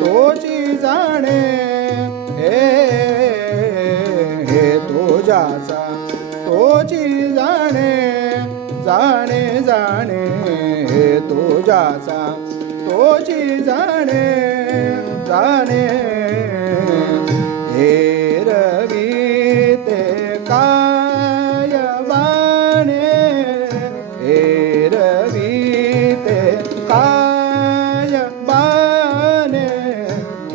तोची जाणे हे तुझ्याचा तोची जाणे जाणे जाणे हे तुझ्याचा तोची जाणे जाणे हे रविते काय बाणे हे रविते काय बाणे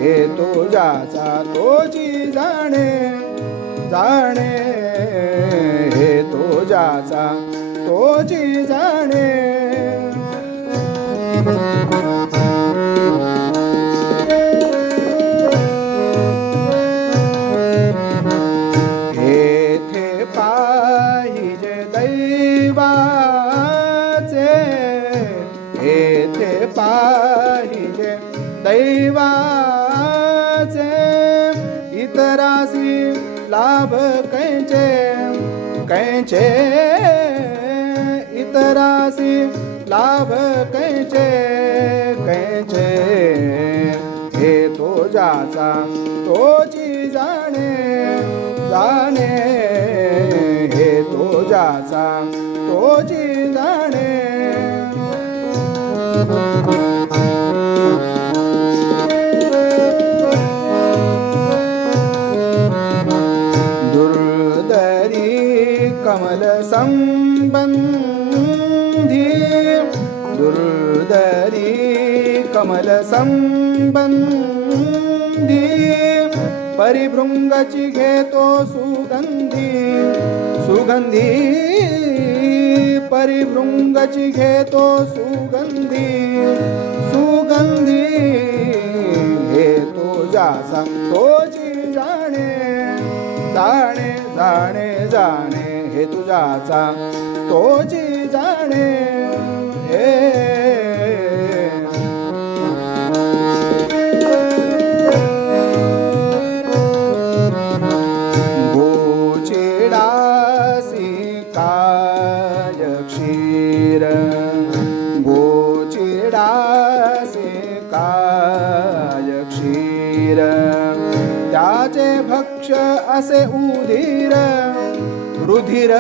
हे तुझ्याचा तोची जाणे जाणे हे तुझ्याचा तोची जाणे येथे पाहिजे दैवाचे येथे पाहिजे दैवाचे इतरासी लाभ कैचे कैचे इतरासी लाभ कैचे कैचे हे तुझ्याचा तोची जाणे जाणे हे तुझ्याचा तोची जाणे दुर्दरी कमल संबंधी दुर्दरी कमल संबंधी परिभृंगाची घेतो सुगंधी सुगंधी परिभृंगाची घेतो सुगंधी सुगंधी हे तुझ्याचा तोची जाणे जाणे जाणे जाणे हे तुझ्याचा तोची जाणे हे गोचिडासी काय क्षीर गोचिडासी काय क्षीर त्याचे भक्ष असे उधीर रुधिर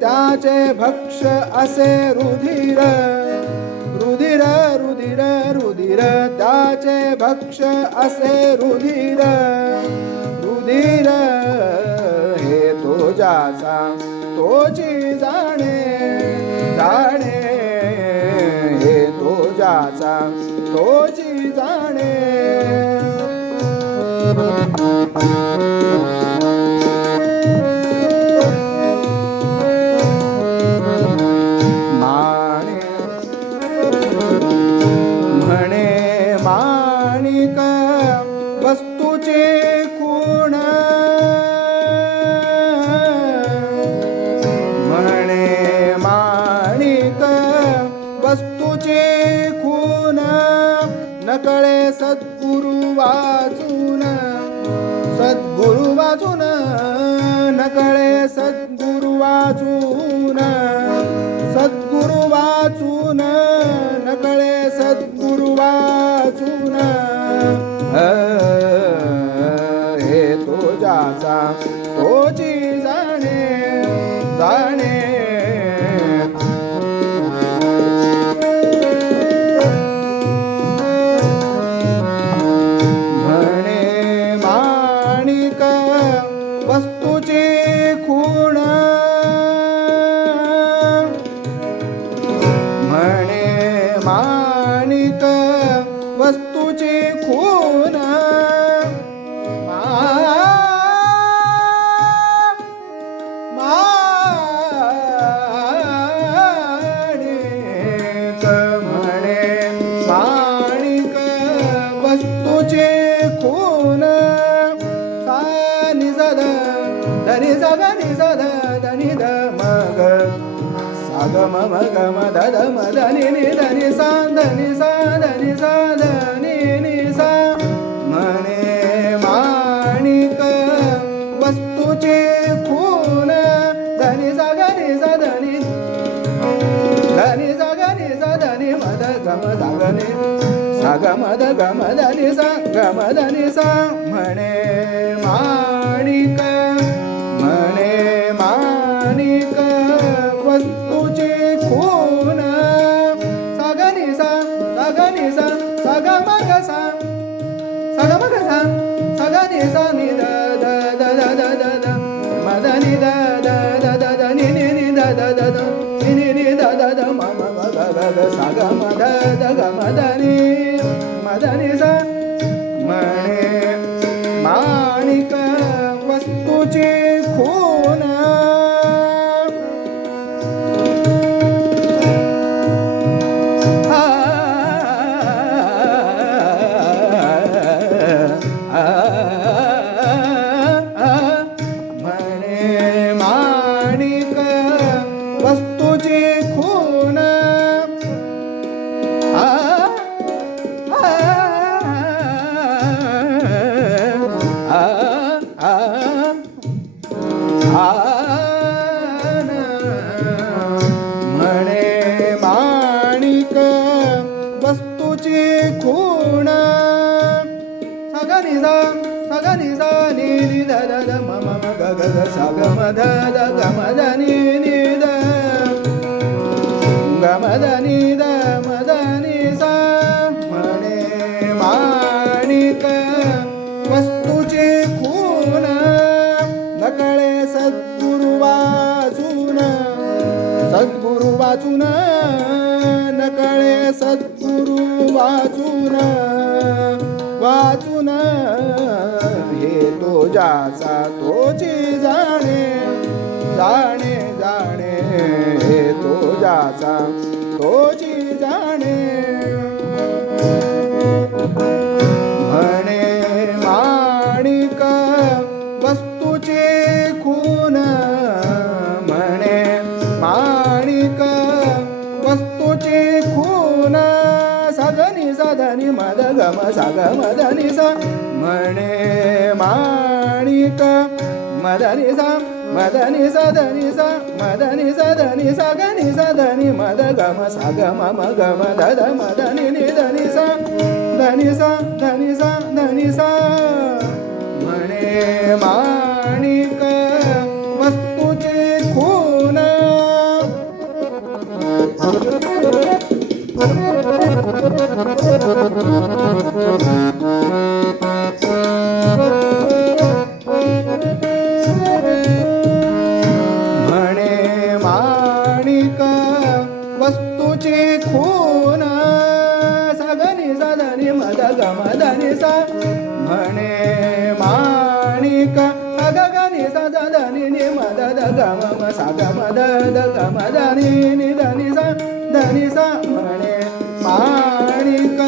त्याचे भक्ष असे रुधिर रुधिर रुधिर रुधिर त्याचे भक्ष असे रुधिर रुधिर हे तुझ्याचा तोची जाणे जाणे हे तुझ्याचा तोची जाणे म्हणे माणिक वस्तूचे खूण म्हणे माणिक वस्तूचे खूण नकळे सद्गुरु वाचून सद्गुरु वाचून नकळे सद्गुरु वाचून सद्गुरु वाचून नकळे सद्गुरु वाचून हे तुझ्याचा तोची जाणे जाणे म्हणे माणिक वस्तूची खूण म्हणे माणिक वस्तूची खूण माणिक म्हणे माणिक वस्तूची खूण सा निजद धनी जग निजद धनी ध मग साग मम गम दद मदनी नि धनी सा धनी सा धनी सा धनी नि सा म्हणे माणिक वस्तूची खूण धनी जग निज धनी धनी जग निज धनी मद गम जागनी सा ग म द ग म द नि सा ग म द नि सा म्हणे माणिक म्हणे माणिक वस्तूची खून सा ग नि सा सा ग नि सा सा ग म ग सा सा ग म ग सा सा ग नि सा नि the the the the the the the म द नि the the the the the नि नि नि द द द द नि नि नि द द द म म म ग ग ग सा ग म द द ग म द नि म द नि सा म्हणे माणिक वस्तूची खून म्हणे माणिक वस्तूची खून म्हणे माणिक वस्तूची खूण सा ग नि सा सा ग नि सा नि नि द द द म म म ग ग ग सा ग म ध द ग म ध नि नि द ग म ध नि द म ध नि सा म्हणे माणिक वस्तूची खून नकळे सद्गुरु वाचून सद्गुरु वाचून नकळे सद्गुरु वाचून वाचून हे तो ज्याचा तोची जाणे जाणे जाणे हे तो ज्याचा तोची जाणे म्हणे माणिक वस्तूची खून म्हणे माणिक वस्तूची खून सा ग नि सा ध नि म द ग म सा ग म ध नि सा म्हणे माणिक म ध नि सा म ध नि सा ध नि सा म ध नि सा ध नि सा ग नि सा ध नि म द ग म सा ग म म ग म ध ध म ध नि नि ध नि सा ध नि सा ध नि सा ध नि सा म्हणे माणिक वस्तूची खून म्हणे माणिक वस्तूची खून सा ग नि सा ध नि म द ग म ध नि सा म्हणे माणिक सा ग ग नि सा ध ध नि नि म द द ग म म सा ग म द द ग म ध नि नि ध नि सा ध नि सा म्हणे माणिक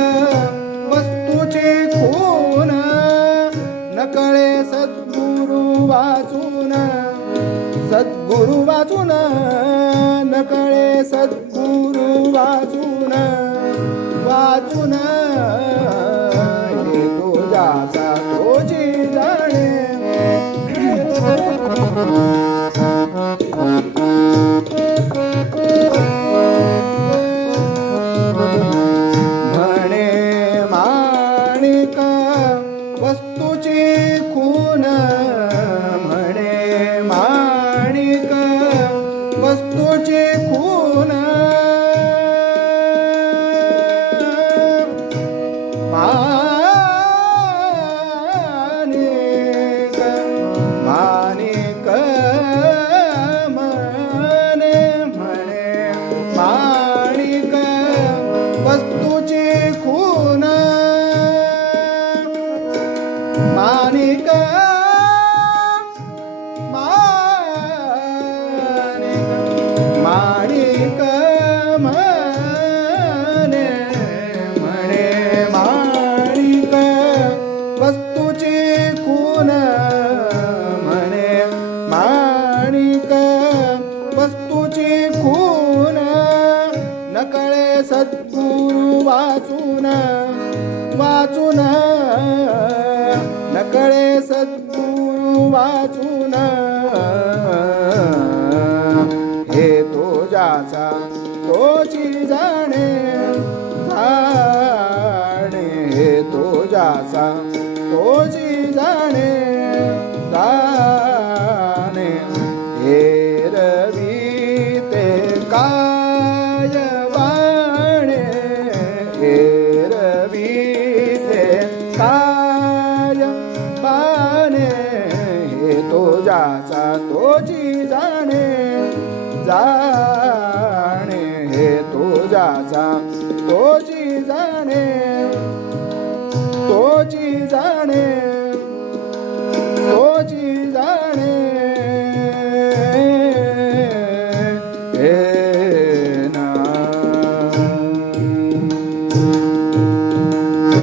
वस्तूची खून नकळे सद्गुरु वाचून सद्गुरु वाचून नकळे सद्गुरु वाचून वाचून हे तो ज्याचा तोची जाणे म्हणे माणिक वस्तूची खून म्हणे माणिक वस्तू जासा तोची जाणे जाणे एरवी ते काय वाणे एरवी ते काय पाने हे तो जाचा तोची जाणे जाणे हे तो जाचा